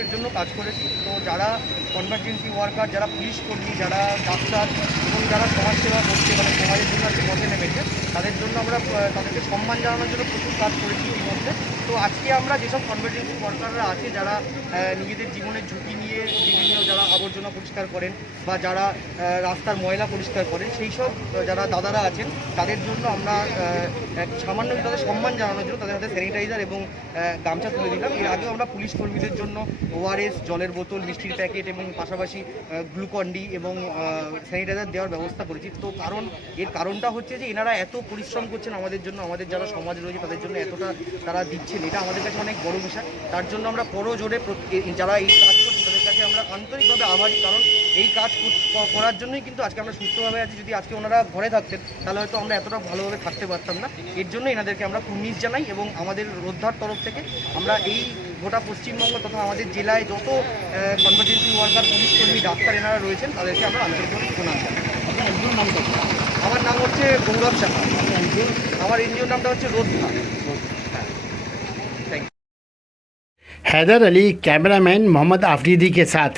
মানুষের জন্য কাজ করেছি। তো যারা কনভার্জেন্সি ওয়ার্কার, যারা পুলিশ কর্মী, যারা ডাক্তার এবং যারা সমাজসেবা করছে, মানে সমাজের জন্য আজকে পথে নেমেছে, তাদের জন্য আমরা তাদেরকে সম্মান জানানোর জন্য প্রচুর কাজ করেছি ইতিমধ্যে। তো আজকে আমরা যেসব কনভার্জেন্সি ওয়ার্কাররা আছে, যারা নিজেদের জীবনের ঝুঁকি নিয়ে বিভিন্ন যারা আবর্জনা পরিষ্কার করেন বা যারা রাস্তার ময়লা পরিষ্কার করেন, সেই সব যারা দাদারা আছেন তাদের জন্য আমরা সামান্য তাদের সম্মান জানানোর জন্য তাদের হাতে স্যানিটাইজার এবং গামছা তুলে দিলাম। এর আগেও আমরা পুলিশ কর্মীদের জন্য ওআরএস, জলের বোতল, মিষ্টির প্যাকেট এবং পাশাপাশি গ্লুকন্ডি এবং স্যানিটাইজার দেওয়ার ব্যবস্থা করেছি। তো এর কারণটা হচ্ছে যে এনারা এত পরিশ্রম করছেন আমাদের জন্য, আমাদের যারা সমাজ রয়েছে তাদের জন্য এতটা তারা দিচ্ছেন, এটা আমাদের কাছে অনেক বড় বিষয়। তার জন্য আমরা জোরে যারা এই কাজ করছেন তাদের কাছে আমরা আন্তরিকভাবে আভারী, কারণ এই কাজ করার জন্যই কিন্তু আজকে আমরা সুস্থভাবে আছি। যদি আজকে ওনারা ঘরে থাকতেন তাহলে হয়তো আমরা এতটা ভালোভাবে থাকতে পারতাম না। এর জন্য এনাদেরকে আমরা কুর্নিশ জানাই এবং আমাদের রোদ্ধার তরফ থেকে আমরা এই গোটা পশ্চিমবঙ্গ তথা আমাদের জেলায় যত কনভার্জেন্সি ওয়ার্কার, পুলিশ কর্মী, ডাক্তার এনারা রয়েছেন তাদেরকে আমরা আন্তরিকভাবে প্রণাম জানাই। আমার নাম হচ্ছে গৌরব সাহা। আমার এনজিওর নামটা হচ্ছে রোদ্ধা। हैदर अली कैमरामैन मोहम्मद आफरीदी के साथ।